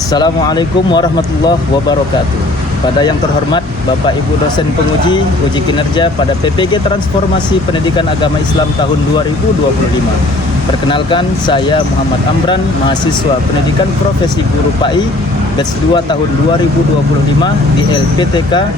Assalamualaikum warahmatullahi wabarakatuh. Pada yang terhormat Bapak Ibu dosen penguji uji kinerja pada PPG Transformasi Pendidikan Agama Islam tahun 2025. Perkenalkan, saya Muhammad Amran, mahasiswa Pendidikan Profesi Guru PAI batch 2 tahun 2025 di LPTK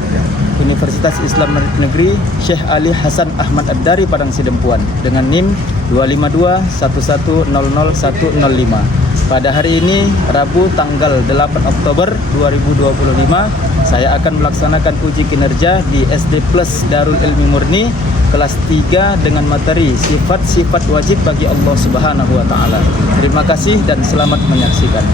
Universitas Islam Negeri Syekh Ali Hasan Ahmad Ad-Dari Padang Sidempuan dengan NIM 25211000105. Pada hari ini, Rabu tanggal 8 Oktober 2025, saya akan melaksanakan uji kinerja di SD Plus Darul Ilmi Murni kelas 3 dengan materi sifat-sifat wajib bagi Allah Subhanahu wa taala. Terima kasih dan selamat menyaksikan.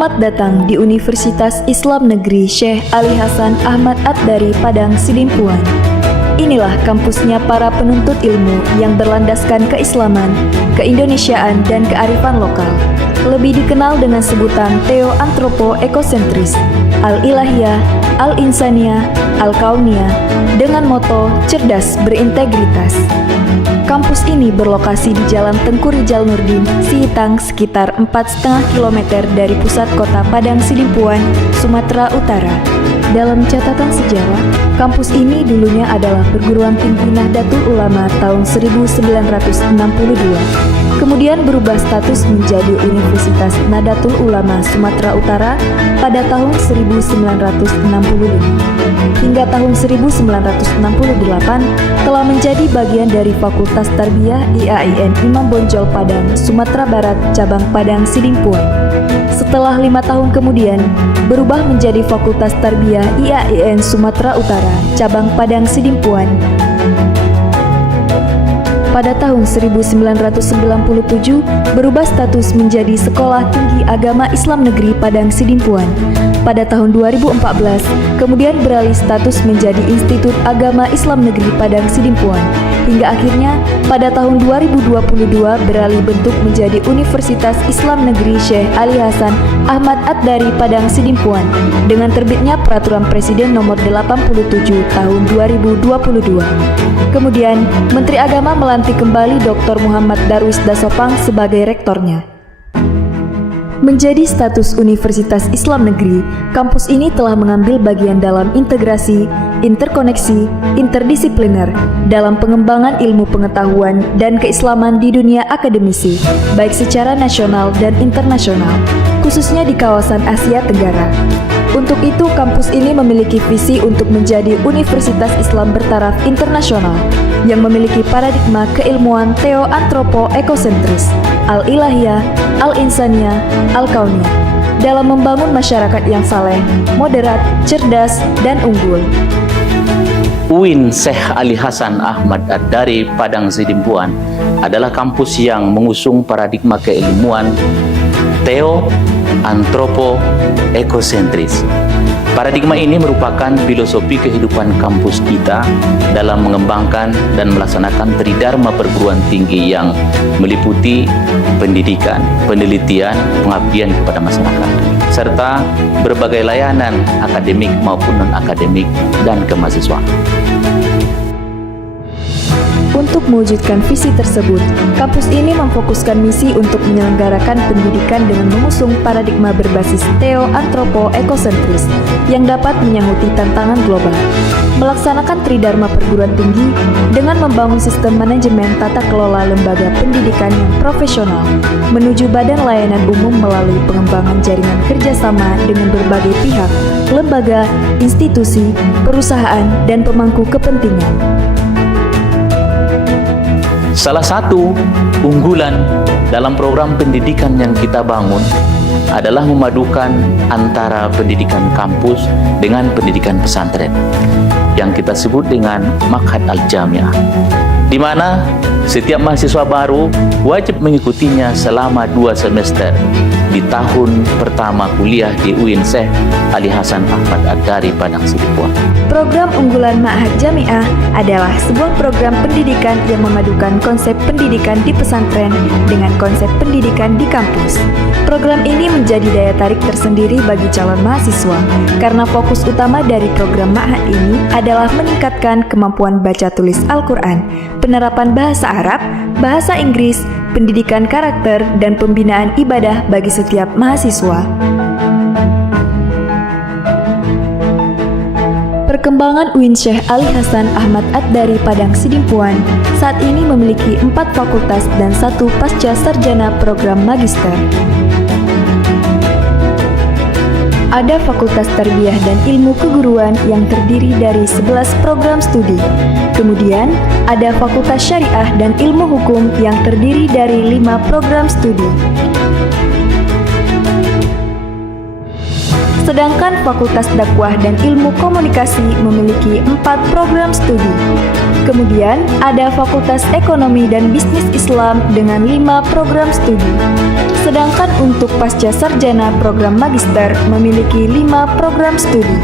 Selamat datang di Universitas Islam Negeri Syekh Ali Hasan Ahmad Ad-Dari Padang Sidempuan. Inilah kampusnya para penuntut ilmu yang berlandaskan keislaman, keindonesiaan, dan kearifan lokal. Lebih dikenal dengan sebutan Theo Antropo Ekosentris, Al-Ilahiyah, Al-Insaniyah, Al-Kauniyah, dengan moto cerdas berintegritas. Kampus ini berlokasi di Jalan Tengku Rijal Nurdin, Sihitang, sekitar 4,5 km dari pusat kota Padang Sidempuan, Sumatera Utara. Dalam catatan sejarah, kampus ini dulunya adalah perguruan tinggi Nahdlatul Ulama tahun 1962. Kemudian berubah status menjadi Universitas Nahdlatul Ulama Sumatera Utara pada tahun 1965. Hingga tahun 1968 telah menjadi bagian dari Fakultas Tarbiyah IAIN Imam Bonjol Padang, Sumatera Barat, cabang Padang Sidempuan. Setelah 5 tahun kemudian, berubah menjadi Fakultas Tarbiyah IAIN Sumatera Utara, cabang Padang Sidempuan. Pada tahun 1997, berubah status menjadi Sekolah Tinggi Agama Islam Negeri Padang Sidempuan. Pada tahun 2014, kemudian beralih status menjadi Institut Agama Islam Negeri Padang Sidempuan. Hingga akhirnya, pada tahun 2022 beralih bentuk menjadi Universitas Islam Negeri Syekh Ali Hasan Ahmad Ad-Dari Padang Sidempuan dengan terbitnya Peraturan Presiden Nomor 87 Tahun 2022. Kemudian, Menteri Agama melantik kembali Dr. Muhammad Darwis Dasopang sebagai rektornya. Menjadi status Universitas Islam Negeri, kampus ini telah mengambil bagian dalam integrasi, interkoneksi, interdisipliner dalam pengembangan ilmu pengetahuan dan keislaman di dunia akademisi, baik secara nasional dan internasional, khususnya di kawasan Asia Tenggara. Untuk itu, kampus ini memiliki visi untuk menjadi Universitas Islam bertaraf internasional yang memiliki paradigma keilmuan Theo Antropo Ekosentris, Al-Ilahiyah, Al-Insaniyah, Al-Kauniyah dalam membangun masyarakat yang saleh, moderat, cerdas, dan unggul. UIN Syekh Ali Hasan Ahmad Ad-Dari Padang Sidempuan adalah kampus yang mengusung paradigma keilmuan Theo Antropo Ekosentris. Paradigma ini merupakan filosofi kehidupan kampus kita dalam mengembangkan dan melaksanakan tridharma perguruan tinggi yang meliputi pendidikan, penelitian, pengabdian kepada masyarakat, serta berbagai layanan akademik maupun non-akademik dan kemahasiswaan. Untuk mewujudkan visi tersebut, kampus ini memfokuskan misi untuk menyelenggarakan pendidikan dengan mengusung paradigma berbasis teo-antropo-ekosentris yang dapat menyahuti tantangan global. Melaksanakan tridharma perguruan tinggi dengan membangun sistem manajemen tata kelola lembaga pendidikan yang profesional menuju badan layanan umum melalui pengembangan jaringan kerjasama dengan berbagai pihak, lembaga, institusi, perusahaan, dan pemangku kepentingan. Salah satu unggulan dalam program pendidikan yang kita bangun adalah memadukan antara pendidikan kampus dengan pendidikan pesantren yang kita sebut dengan Ma'had Al-Jami'ah, di mana setiap mahasiswa baru wajib mengikutinya selama 2 semester di tahun pertama kuliah di UIN Syekh Ali Hasan Ahmad Ad-Dari Padang Sidimpuan. Program unggulan Ma'had Jami'ah adalah sebuah program pendidikan yang memadukan konsep pendidikan di pesantren dengan konsep pendidikan di kampus. Program ini menjadi daya tarik tersendiri bagi calon mahasiswa karena fokus utama dari program Ma'had ini adalah meningkatkan kemampuan baca tulis Al-Quran, penerapan bahasa Arab, bahasa Inggris, pendidikan karakter, dan pembinaan ibadah bagi setiap mahasiswa. Perkembangan UIN Syekh Ali Hasan Ahmad Ad-Dari Padang Sidimpuan saat ini memiliki 4 fakultas dan 1 pasca sarjana program magister. Ada Fakultas Tarbiyah dan Ilmu Keguruan yang terdiri dari 11 program studi. Kemudian, ada Fakultas Syariah dan Ilmu Hukum yang terdiri dari 5 program studi. Sedangkan Fakultas Dakwah dan Ilmu Komunikasi memiliki 4 program studi. Kemudian, ada Fakultas Ekonomi dan Bisnis Islam dengan 5 program studi. Sedangkan untuk pasca sarjana program magister memiliki 5 program studi.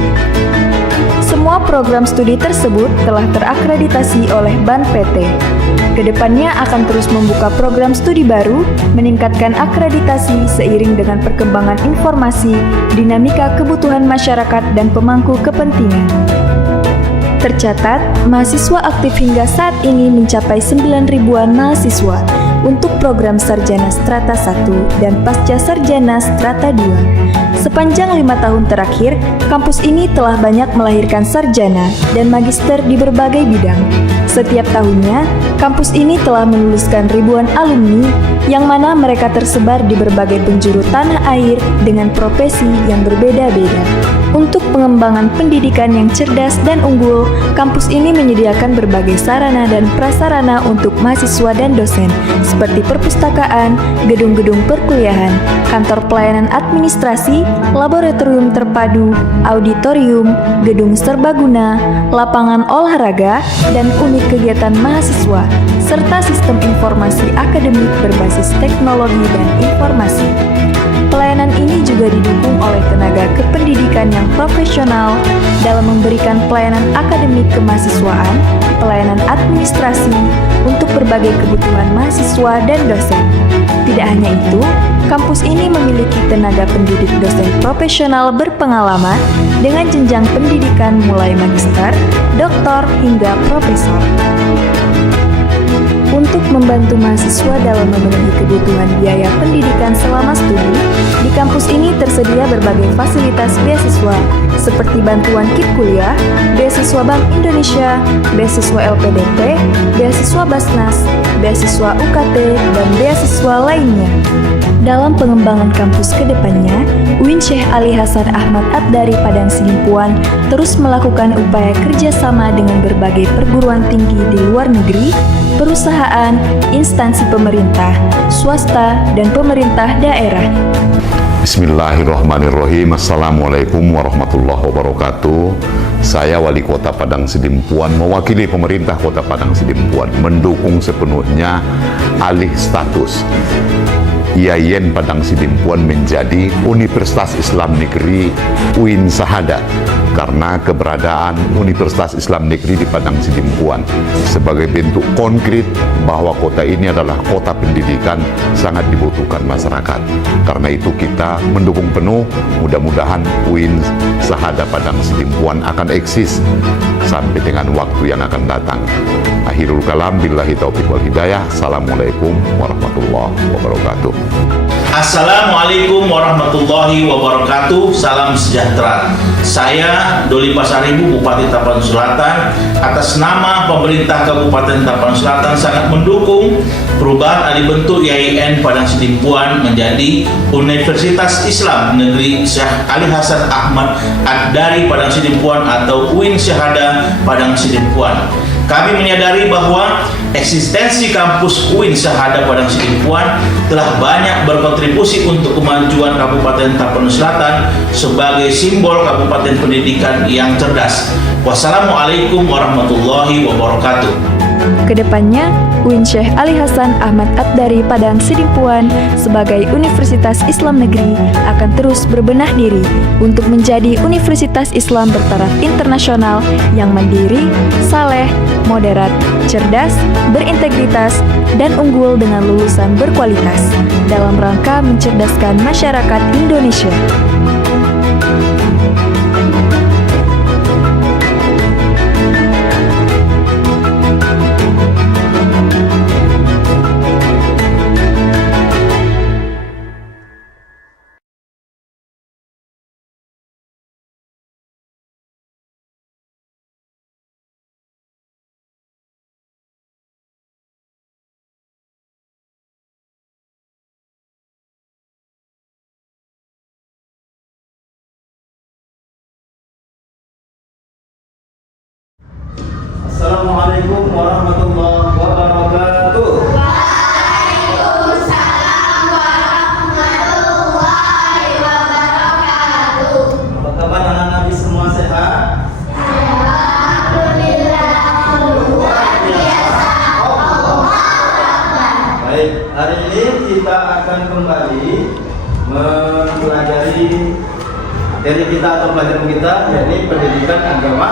Semua program studi tersebut telah terakreditasi oleh BAN PT. Kedepannya akan terus membuka program studi baru, meningkatkan akreditasi seiring dengan perkembangan informasi, dinamika kebutuhan masyarakat, dan pemangku kepentingan. Tercatat, mahasiswa aktif hingga saat ini mencapai 9 ribuan mahasiswa untuk program sarjana strata 1 dan pasca sarjana strata 2. Sepanjang 5 tahun terakhir, kampus ini telah banyak melahirkan sarjana dan magister di berbagai bidang. Setiap tahunnya, kampus ini telah meluluskan ribuan alumni yang mana mereka tersebar di berbagai penjuru tanah air dengan profesi yang berbeda-beda. Untuk pengembangan pendidikan yang cerdas dan unggul, kampus ini menyediakan berbagai sarana dan prasarana untuk mahasiswa dan dosen, seperti perpustakaan, gedung-gedung perkuliahan, kantor pelayanan administrasi, laboratorium terpadu, auditorium, gedung serbaguna, lapangan olahraga, dan unit kegiatan mahasiswa, serta sistem informasi akademik berbasis teknologi dan informasi. Pelayanan ini juga didukung oleh tenaga kependidikan yang profesional dalam memberikan pelayanan akademik kemahasiswaan, pelayanan administrasi untuk berbagai kebutuhan mahasiswa dan dosen. Tidak hanya itu, kampus ini memiliki tenaga pendidik dosen profesional berpengalaman dengan jenjang pendidikan mulai magister, doktor, hingga profesor. Untuk membantu mahasiswa dalam memenuhi kebutuhan biaya pendidikan selama studi, di kampus ini tersedia berbagai fasilitas beasiswa seperti bantuan kit kuliah, beasiswa Bank Indonesia, beasiswa LPDP, beasiswa Basnas, beasiswa UKT, dan beasiswa lainnya. Dalam pengembangan kampus ke depannya, UIN Syekh Ali Hasan Ahmad Ad-Dari Padang Sidimpuan terus melakukan upaya kerjasama dengan berbagai perguruan tinggi di luar negeri, perusahaan, instansi pemerintah, swasta, dan pemerintah daerah. Bismillahirrahmanirrahim. Assalamualaikum warahmatullahi wabarakatuh. Saya Wali Kota Padang Sidimpuan mewakili pemerintah Kota Padang Sidimpuan mendukung sepenuhnya alih status IAIN Padang Sidimpuan menjadi Universitas Islam Negeri UIN Sahadat karena keberadaan Universitas Islam Negeri di Padang Sidimpuan sebagai bentuk konkret bahwa kota ini adalah kota pendidikan sangat dibutuhkan masyarakat. Karena itu kita mendukung penuh, mudah-mudahan UIN Syahada Padang Sidimpuan akan eksis sampai dengan waktu yang akan datang. Akhirul kalam, billahi taufiq wal hidayah. Assalamualaikum warahmatullahi wabarakatuh. Assalamualaikum warahmatullahi wabarakatuh. Salam sejahtera. Saya Doli Pasaribu, Bupati Tapanuli Selatan, atas nama pemerintah Kabupaten Tapanuli Selatan sangat mendukung perubahan alih bentuk IAIN Padang Sidimpuan menjadi Universitas Islam Negeri Syekh Ali Hasan Ahmad Ad-Dari Padang Sidimpuan atau UIN Syahada Padang Sidimpuan. Kami menyadari bahwa eksistensi kampus UIN Syahada Padang Sidimpuan telah banyak berkontribusi untuk kemajuan Kabupaten Tapanuli Selatan sebagai simbol Kabupaten Pendidikan yang cerdas. Wassalamualaikum warahmatullahi wabarakatuh. Kedepannya, UIN Syekh Ali Hasan Ahmad Ad-Dari Padang Sidimpuan sebagai Universitas Islam Negeri akan terus berbenah diri untuk menjadi Universitas Islam bertaraf internasional yang mandiri, saleh, moderat, cerdas, berintegritas, dan unggul dengan lulusan berkualitas dalam rangka mencerdaskan masyarakat Indonesia. Assalamualaikum warahmatullahi wabarakatuh. Waalaikumsalam warahmatullahi wabarakatuh. Apa kabar anak Nabi semua, sehat? Alhamdulillah, luar biasa. Baik, hari ini kita akan kembali mempelajari materi kita atau pelajaran kita, yakni pendidikan agama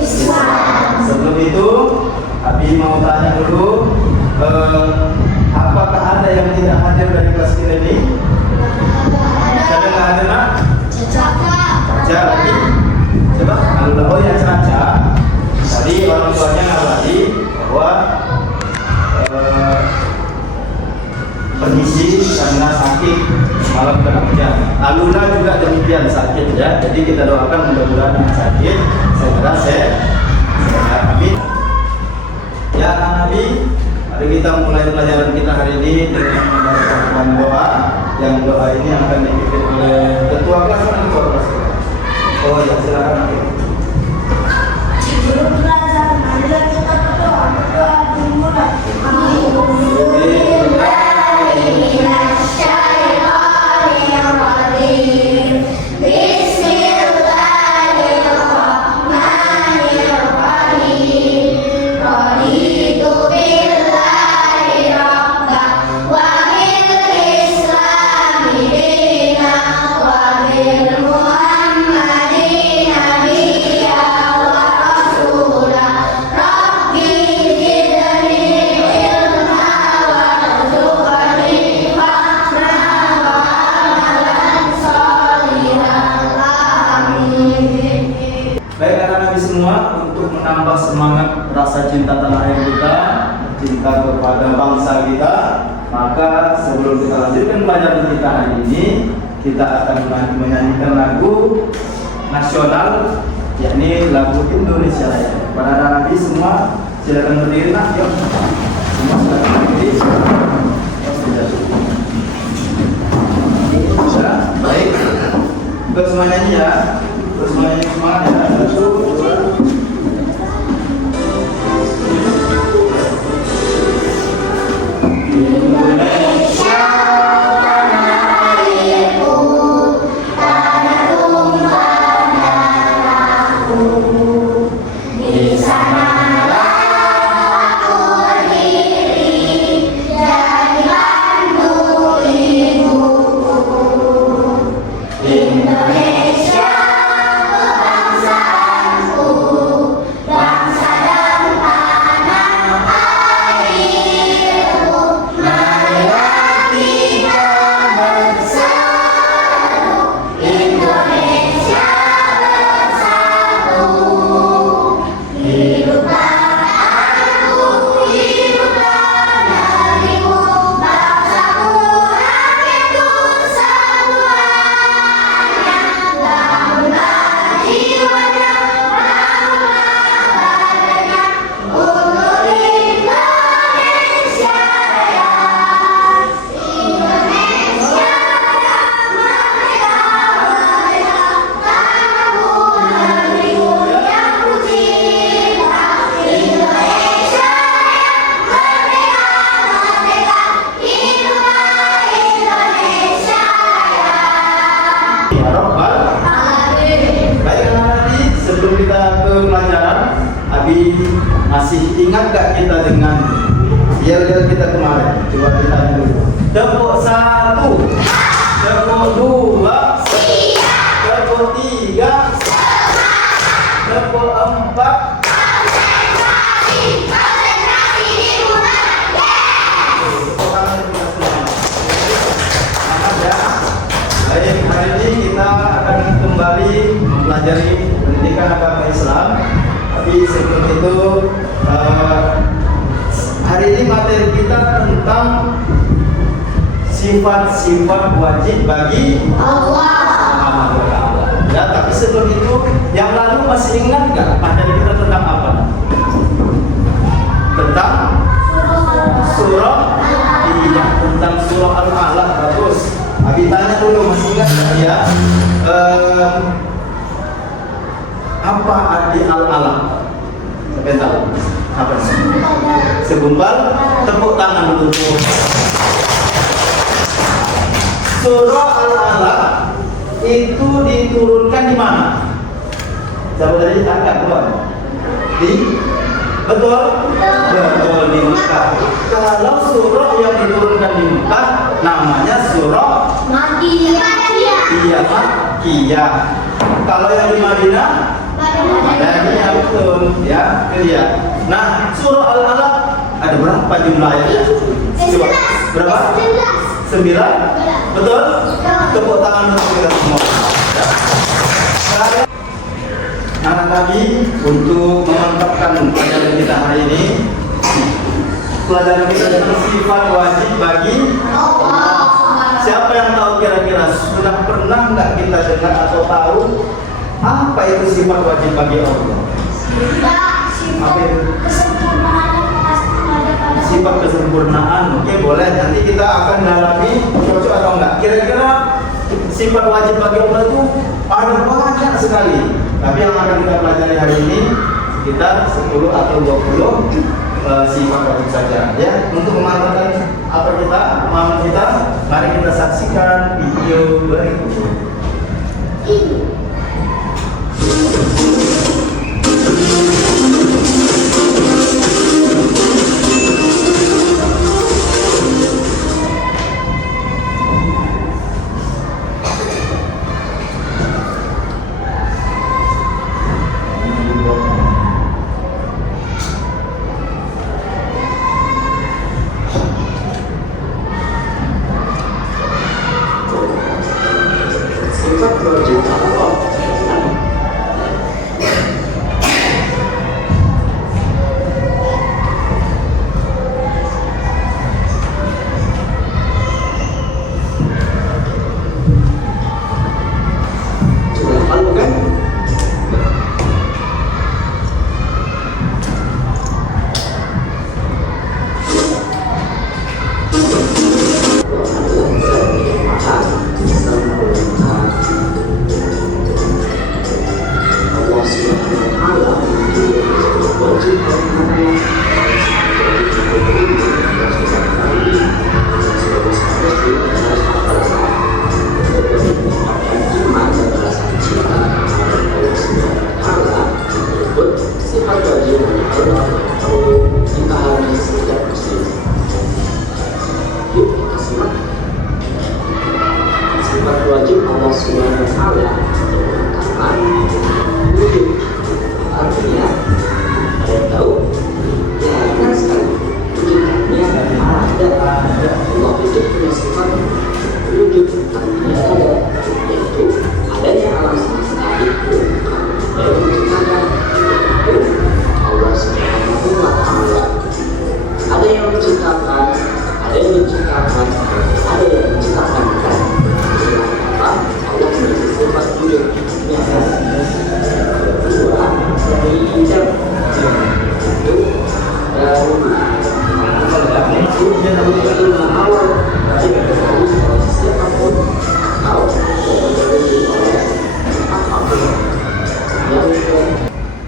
Islam. Sebelum itu, Abi mau tanya dulu, apakah ada yang tidak hadir dari kelas kita ini? Siapa yang hadir, nak? Caca lagi? Coba, kalau ya Caca. Tadi orang tuanya ngabari bahwa permisi karena sakit malam kerja. Aluna juga demikian sakit ya. Jadi kita doakan mudah-mudahan yang sakit segera sehat. Amin. Ya Nabi, mari kita mulai pelajaran kita hari ini dengan membacakan doa. Yang doa ini akan dipimpin oleh ketua kelas dan ketua kelas. Oh ya, silakan Nabi. Sebelum belajar, marilah kita berdoa dimulai. Menambah semangat rasa cinta tanah air kita, cinta kepada bangsa kita, maka sebelum kita lanjutkan pelajaran kita hari ini, kita akan menyanyikan lagu nasional, yakni lagu Indonesia Raya. Para Nabi semua silakan berdiri, nak. Yuk, semua silakan berdiri. Sudah, baik. Untuk semuanya ya, terus semuanya semangat ya. 1, 2. Di sanalah aku berdiri. Nabi masih ingat gak kita dengan yel-yel kita kemarin? Coba kita dulu. Tepuk 1, tepuk 2, tepuk 3, tepuk 4. Baik, hari ini kita akan kembali mempelajari pendidikan agama Islam. Tapi sebelum itu, hari ini materi kita tentang sifat-sifat wajib bagi Allah. Ya, tapi sebelum itu, yang lalu masih ingat nggak materi kita tentang apa? Tentang surah, iya, tentang surah Al-Alaq. Bagus. Abi tanya dulu, masih ingat nggak ya? Apa arti Al-Alaq? Sampai tahu? Apa sih? Segumpal, tepuk tangan dulu. Surah Al-Alaq itu diturunkan di mana? Siapa tadi angkat keluar? Di betul? Betul, di Mekah. Kalau surah yang diturunkan di Mekah namanya surah Iya, Makkiyah. Kalau yang di Madinah Madaniyah, betul ya, dia. Nah, surah Al-Alaq ada berapa jumlah ayatnya? Coba, berapa? 9? Betul? Tepuk tangan untuk kita semua. Anak Nabi, untuk memantapkan pelajaran kita hari ini, pelajaran kita tentang sifat wajib bagi Allah. Siapa yang tahu kira-kira sudah pernah nggak kita dengar atau tahu apa itu sifat wajib bagi Allah? Apa itu? Sifat kesempurnaan. Oke, boleh. Nanti kita akan dalami cocok atau enggak. Kira-kira sifat wajib bagi Allah itu ada banyak sekali. Tapi yang akan kita pelajari hari ini sekitar 10 atau 20 sifat wajib saja. Ya, untuk memantapkan apa kita, pemahaman kita, mari kita saksikan video berikut.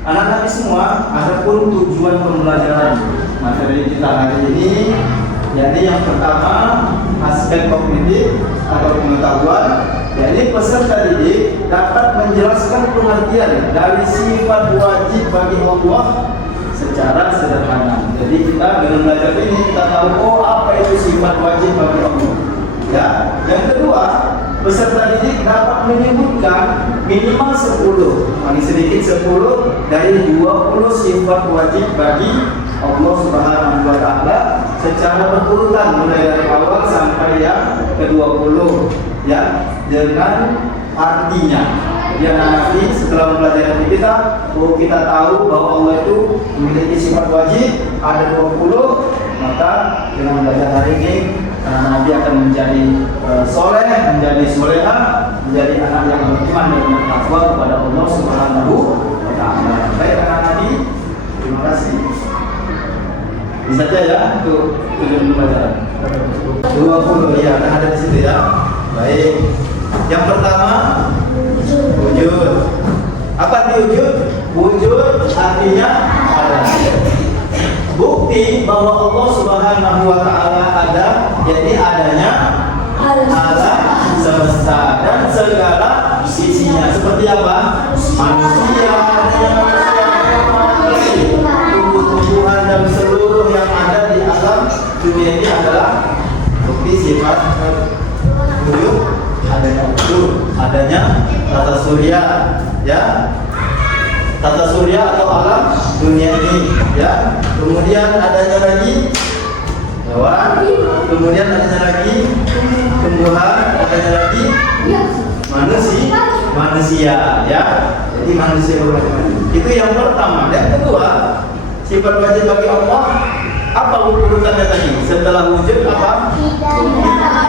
Anak-anak semua, adapun tujuan pembelajaran materi kita hari ini, yakni yang pertama aspek kognitif atau pengetahuan, yakni peserta didik dapat menjelaskan pengertian dari sifat wajib bagi Allah secara sederhana. Jadi kita dengan belajar ini kita tahu oh apa itu sifat wajib bagi Allah. Ya. Yang kedua, peserta didik dapat menyebutkan minimal 10, paling sedikit 10 dari 20 sifat wajib bagi Allah Subhanahu wa taala secara berurutan mulai dari awal sampai yang ke-20 ya, dengan artinya. Jadi nanti setelah mempelajari kita, kita tahu bahwa Allah itu memiliki sifat wajib ada 20, maka dengan belajar hari ini nanti akan menjadi soleh, menjadi soleha, menjadi anak yang beriman dan bertakwa kepada Allah Subhanahu wa taala. Baik anak-anak, terima kasih. Bisa saja ya untuk tujuan pembelajaran. 20 ya, ada di situ ya. Baik. Yang pertama, wujud. Apa arti wujud? Wujud artinya ada. Bukti bahwa Allah Subhanahu wa taala ada, jadi adanya alam semesta dan segala isinya. Seperti apa? Manusia, tumbuh-tumbuhan dan seluruh yang ada di alam dunia ini adalah bukti sifat wujud. Adanya wujud, adanya tata surya, ya. Tata surya atau alam dunia ini, ya. Kemudian adanya lagi hewan, kemudian adanya lagi tumbuhan, adanya lagi manusia, ya. Jadi manusia itu yang pertama. Yang kedua, sifat wajib bagi Allah apa urutannya tadi? Setelah wujud apa?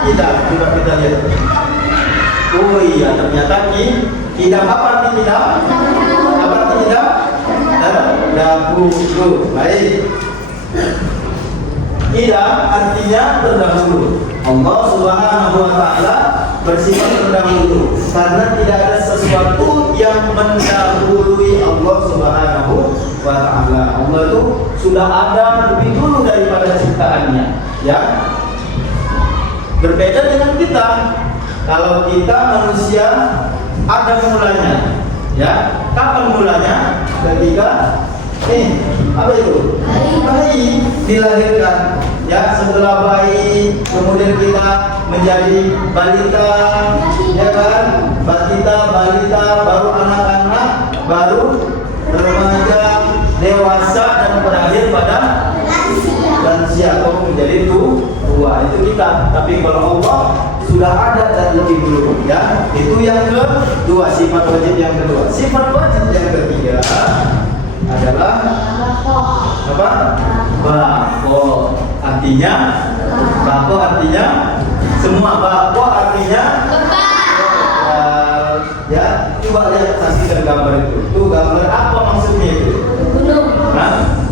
Tidak. Coba kita lihat. Oh iya, ternyata tidak apa arti tidak? Apa arti tidak? Terdahulu. Baik. Tidak artinya terdahulu. Allah Subhanahu wa taala bersifat terdahulu karena tidak ada sesuatu yang mendahului Allah Subhanahu wa taala. Allah itu sudah ada lebih dulu daripada ciptaannya, ya. Berbeda dengan kita. Kalau kita manusia ada mulanya, ya. Kapan mulanya? Ketika apa itu? Bayi dilahirkan, ya. Setelah bayi, kemudian kita menjadi balita, ya kan? Balita, baru anak-anak, baru remaja, dewasa dan berakhir pada lansia atau menjadi tua. Itu kita. Tapi kalau Allah sudah ada dan lebih dulu, ya. Itu yang kedua, sifat wajib yang kedua. Sifat wajib yang ketiga adalah apa? Bako. Artinya semua. Bako artinya ya. Coba lihat, saksikan gambar itu. Itu gambar apa maksudnya itu?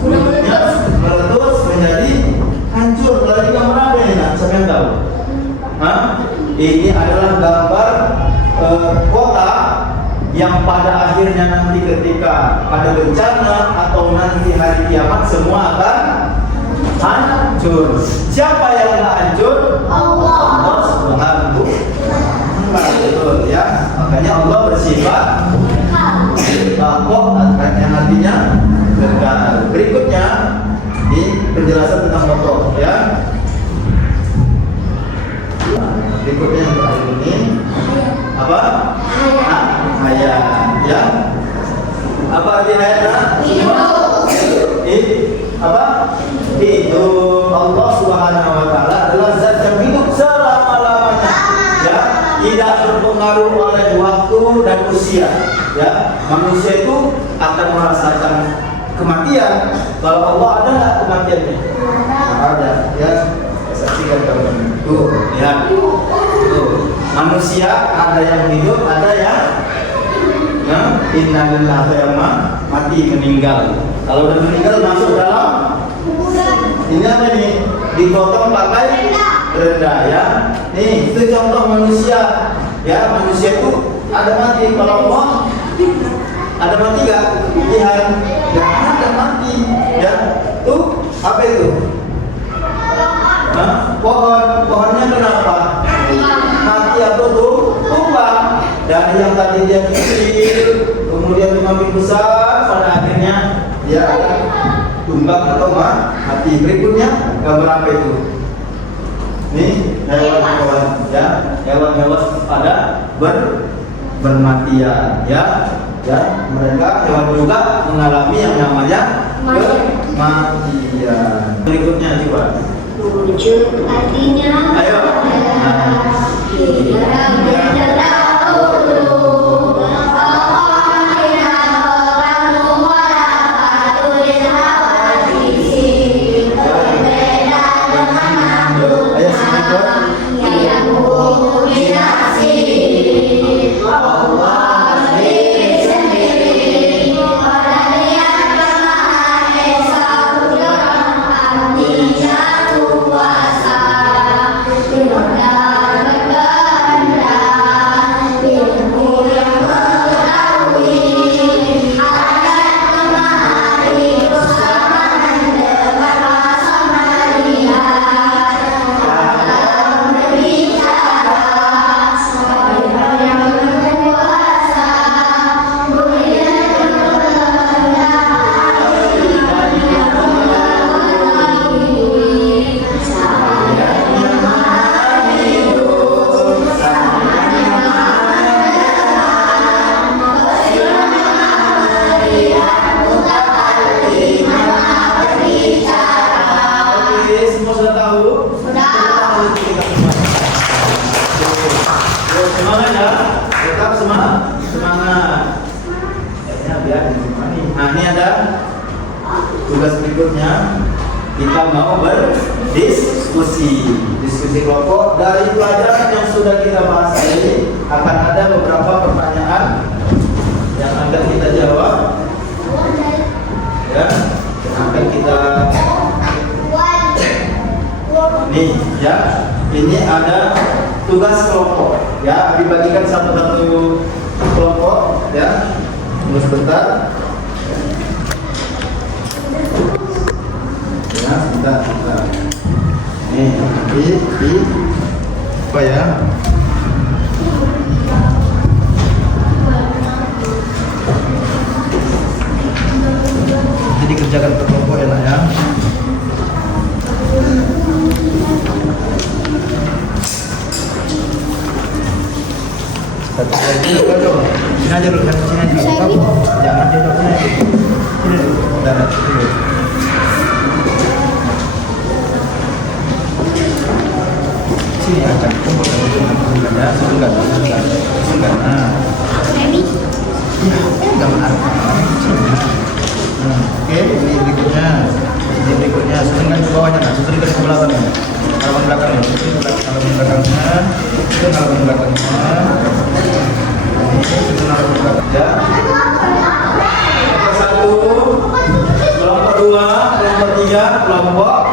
Gunungnya meletus menjadi hancur. Lagi gambar apa ini? Siapa yang tahu? Ini adalah gambar kota yang pada akhirnya nanti ketika ada bencana atau nanti hari kiamat semua akan hancur. Siapa yang tidak hancur? Allah Subhanahu wa taala, ya. Makanya Allah bersifat bako, yang artinya kekal. Berikutnya di penjelasan tentang motor, ya. Berikutnya yang terakhir ini apa? Hayat, ya. Apa arti hayat? Apa? Hidup. Allah Subhanahu wa taala adalah zat yang hidup selama-lamanya, ya. Tidak berpengaruh oleh waktu dan usia, ya. Manusia itu akan merasakan kematian. Kalau Allah ada nggak kematiannya? Ada, ya. Saksikan kawan. Tuh, lihat. Tuh. Manusia ada yang hidup, ada yang innalillahi yang mati, meninggal. Kalau udah meninggal masuk dalam ini apa nih? Digotong pakai rendah, ya. Nih, itu contoh manusia. Ya, manusia itu ada mati. Kalau Allah ada mati nggak? Lihat, nggak ada mati. Ya, tuh apa itu? Pohonnya kenapa? Mati atau tumbang. Dari yang tadi dia kecil, kemudian makin besar, pada akhirnya dia akan tumbang atau mati. Berikutnya gambar apa itu? Nih hewan-hewan ya, hewan-hewan pada bermatian ya. Ya, mereka hewan juga mengalami yang namanya kematian. Berikutnya coba. Wujud artinya Ayo. Ayo sedikit. Oke, semua sudah tahu? Sudah. Semangat ya, tetap semangat. Ya, biar ini. Nah, ini ada tugas berikutnya. Kita mau diskusi kelompok. Dari pelajaran yang sudah kita bahas ini akan ada beberapa pertanyaan yang akan kita jawab. Ya, akan kita nih ya, ini ada tugas kelompok ya, dibagikan satu-satu kelompok ya. Tunggu sebentar ya, sebentar. Nih di apa ya, jadi kerjakan per kelompok enak ya. Sini aja dulu, sini aja dulu. Jangan duduk sini aja. Sini dulu, darat dulu. Sini aja. Ya, sebentar. Nah. Ya, gambar. Oke, ini berikutnya. Sebentar ke bawahnya, nah, sebentar ke belakangnya. Halaman belakangnya, itu halaman belakangnya. Ya. Kelompok 1, kelompok 2, kelompok 3, kelompok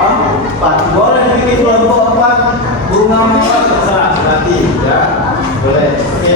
4. Boleh dibikin kelompok 4 bunga mawar terserah nanti ya. Boleh. Oke.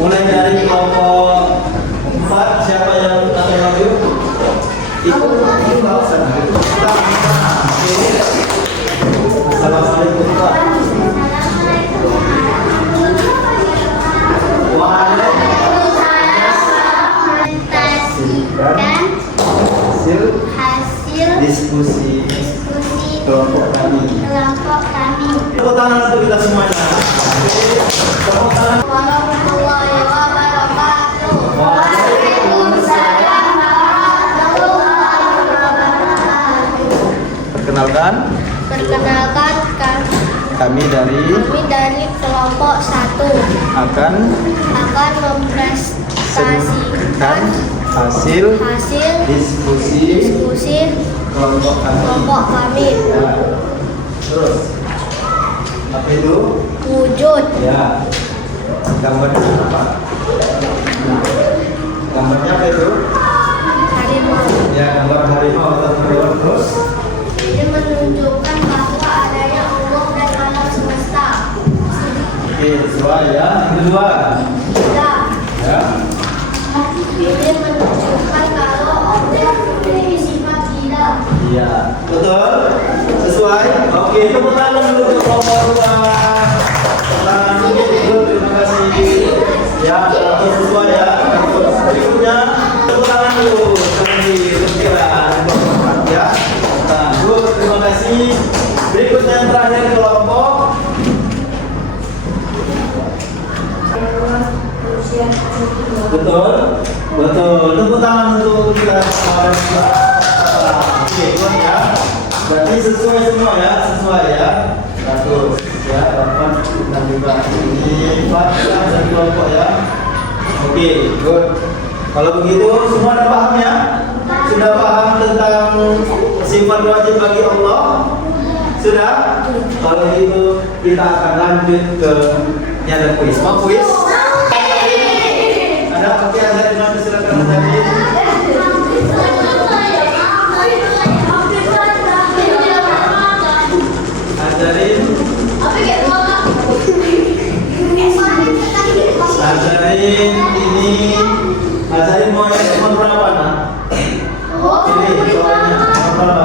Mulai dari kelompok 4, siapa yang akan maju? Ikut nggak usah. Assalamualaikum Pak. Hasil diskusi kelompok kami. Tepuk tangan untuk kita semuanya. Oke, Perkenalkan, kami dari kelompok 1 akan mempresentasikan hasil diskusi kelompok kami. Ya. Terus, apa itu? wujud Ya. Gambarnya apa? Gambarnya apa itu? harimau. Ya, gambar harimau atau hewan. Terus, Ini menunjukkan bahwa adanya Allah dan alam semesta. oke, sesuai ya. Yang kedua, Tidak. ya. Ini menunjukkan kalau Allah memiliki sifat tidak. Iya, betul. Sesuai. Oke, tepuk tangan dulu untuk kelompok 2. Terima kasih. Ya, terus sesuai ya. Terus berikutnya tepuk tangan dulu. Ya. Nah, good, terima kasih. Berikutnya yang terakhir kelompok. Betul, betul. Tepuk tangan untuk kita. Oke, good ya. Berarti sesuai semua ya, sesuai ya. Satu, ya, 8 dan juga ini 4 dan kelompok ya. Oke, good. Kalau begitu semua sudah paham ya? Sudah paham tentang sifat wajib bagi Allah? Sudah? Kalau begitu kita akan lanjut ke yang ada kuis. Mau kuis? Ada? Oke, ada di mana? Silakan tadi. Ajarin ini, ajarin mau yang nomor berapa nak? Ini soalnya nomor berapa?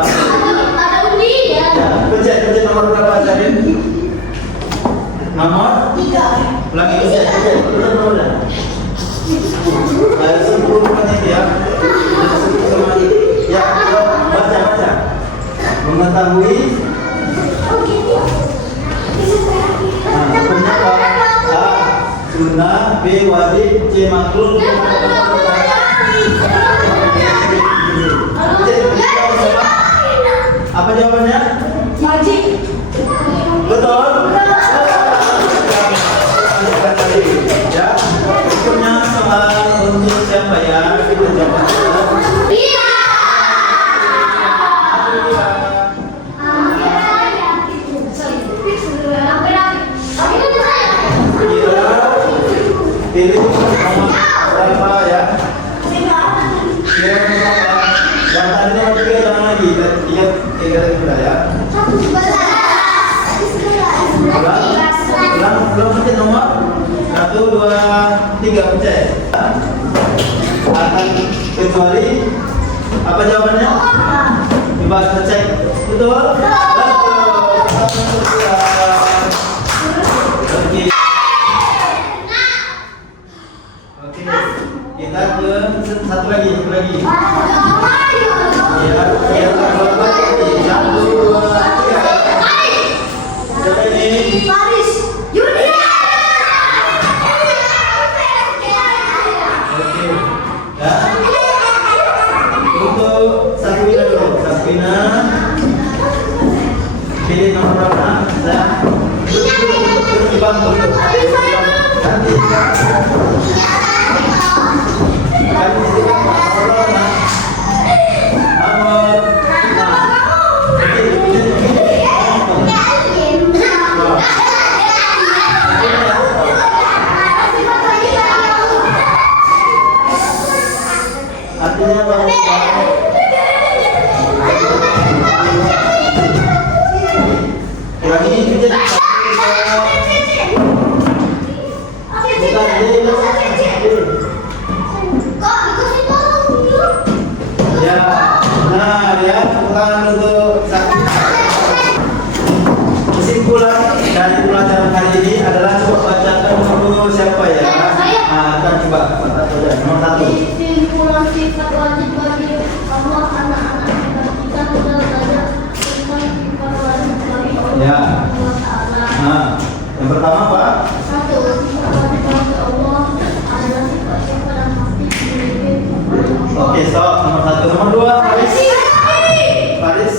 Ya, pencet nomor berapa ajarin? Nomor? 3. Lagi pencet, betul nomornya. Ada 10 menit ya. Ada 10 menit. Ya, baca. Mengetahui. Punya apa? A. Sunnah, B. Wajib, C. Makruh, D. Apa jawabannya? Wajib. Betul. Ya. Berikutnya soal untuk siapa ya? Kita jawab. Pilih nomor berapa ya? Pilih nomor berapa? Yang tadi nomor 3 jangan lagi. Tiga sudah ya. Belum pencet nomor 1, 2, 3 pencet. Akan kecuali apa jawabannya? Coba kita cek. Betul? Oke. Kita ke satu lagi. Ya, kalau lagi 1, 2, 3. Siapa ini? Paris. Yulia. Oke. Ya. Untuk Sabrina dulu. Sabrina. Pilih nomor berapa? Saya. Di bangku. Artinya bahwa kurangi pencet. Ya, nah ya, bukan untuk kesimpulan dari pelajaran hari ini adalah coba bacakan dulu siapa ya. Nah, kan coba nomor 1. Kesimpulan sifat wajib bagi Allah anak-anak kita sudah belajar tentang sifat wajib bagi Allah Ya. Taala. Nah, yang pertama apa? 1. Sifat wajib bagi Allah adalah sifat-sifat yang pasti dimiliki Allah. Oke, so nomor 1, nomor 2, Faris. Faris.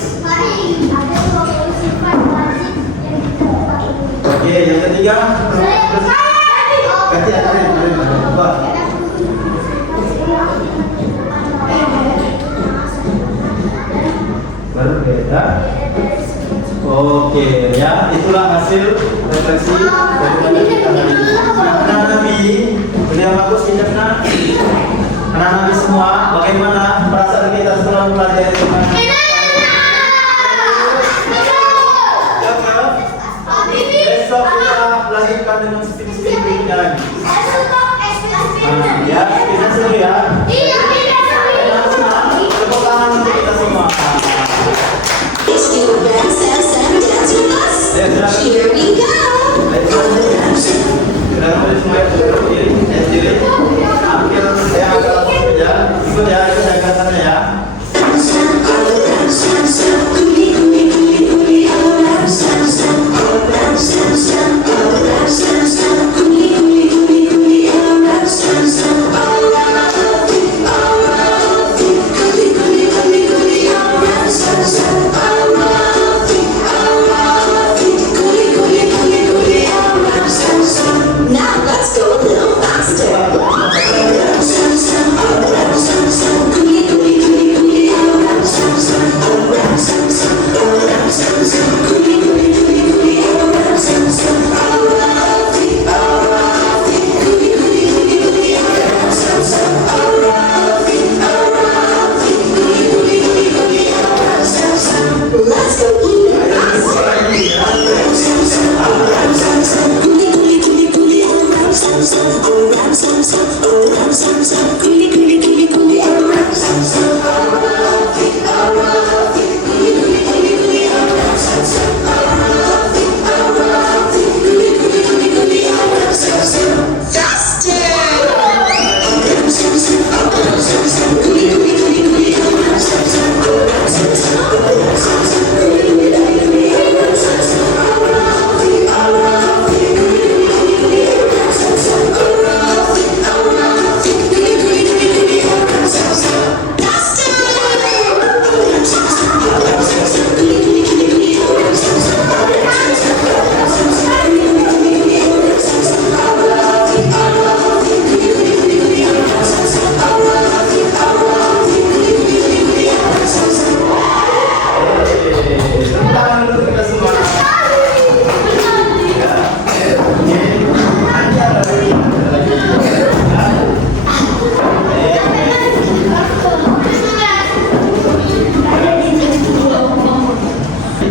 Oke, ya itulah hasil refleksi daripada kita hari ini. Anak Nabi, beliau bagus hidupnya. Anak Nabi semua, bagaimana perasaan kita setelah mempelajari tentang besok kita lanjutkan dengan spin-spin berikutnya lagi. Ya, kita seru ya. Tepuk tangan untuk kita semua. Here we go! Now let's go a little faster. Let's go even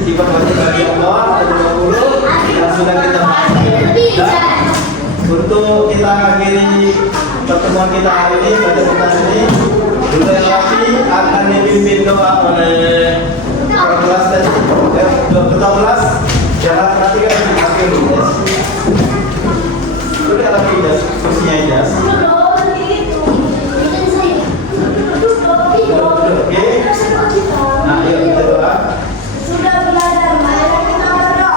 Sifat wajib bagi Allah ada 20 yang sudah kita bahas. Dan untuk kita akhiri pertemuan kita hari ini pada kesempatan ini, Bunda yang rapi akan dipimpin doa oleh ketua kelas tadi, ketua kelas. Jangan perhatikan akhir Ijas. Bunda yang rapi Ijas, kursinya Ijas. Oke. Nah, yuk kita doa. Sudah belajar, mari kita berdoa.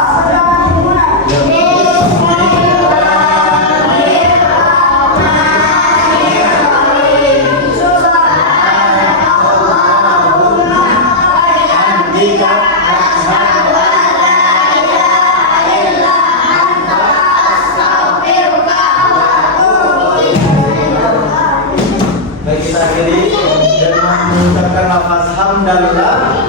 Baik, kita akhiri dengan mengucapkan lafaz hamdalillah.